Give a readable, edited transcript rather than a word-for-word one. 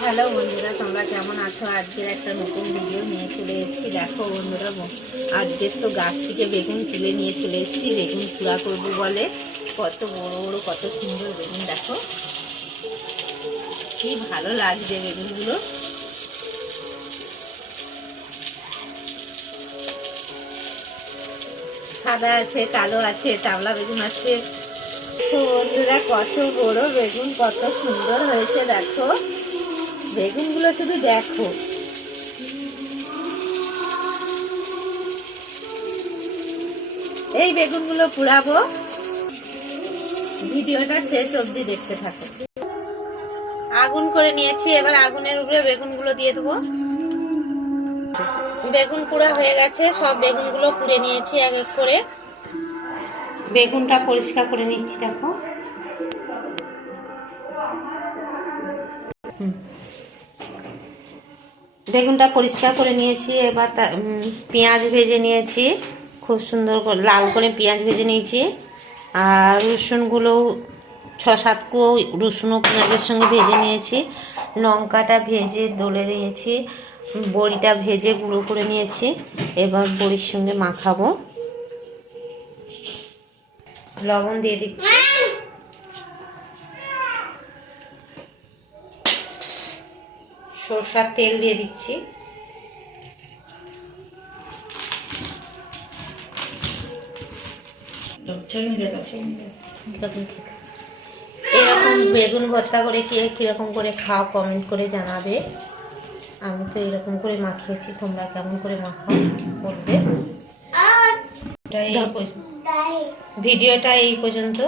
Hello বন্ধুরা, তোমরা কেমন আছো? আজকের একটা নতুন ভিডিও নিয়ে চলে এসেছি। দেখো বন্ধুরা, আজকের তো গাছ থেকে বেগুন তুলে নিয়ে চলে এসেছি বেগুন পুরা করবো বলে। কত বড় বড়, কত সুন্দর বেগুন, দেখো কি ভালো লাগছে বেগুনগুলো। সাদা আছে, কালো আছে, টাবলা বেগুন আছে। বন্ধুরা, কত বড় বেগুন, কত সুন্দর হয়েছে দেখো বেগুনগুলো, শুধু দেখো। এই বেগুনগুলো পুড়াবো, ভিডিওটা শেষ অবধি দেখতে থাকো। আগুন করে নিয়েছি, এবার আগুনের উপরে বেগুনগুলো দিয়ে দেবো। বেগুন পোড়া হয়ে গেছে, সব বেগুনগুলো পুড়ে নিয়েছি এক এক করে। বেগুনটা পরিষ্কার করে নিচ্ছি, দেখো। বেগুনটা পরিষ্কার করে নিয়েছি। এবার পেঁয়াজ ভেজে নিয়েছি, খুব সুন্দর করে লাল করে পেঁয়াজ ভেজে নিয়েছি। আর রসুনগুলো 6-7 কোয়া রসুনও পেঁয়াজের সঙ্গে ভেজে নিয়েছি। লঙ্কাটা ভেজে দলে নিয়েছি, বড়িটা ভেজে গুঁড়ো করে নিয়েছি। এবার বড়ির সঙ্গে মাখাবো। লবণ দিয়ে দিচ্ছি, সরষার তেল দিয়ে দিচ্ছি। এরকম বেগুন ভর্তা করে কে কিরকম করে খাও কমেন্ট করে জানাবে। আমি তো এরকম করে মাখিয়েছি, তোমরা কেমন করে মাখাও বলবে। ভিডিওটা এই পর্যন্ত।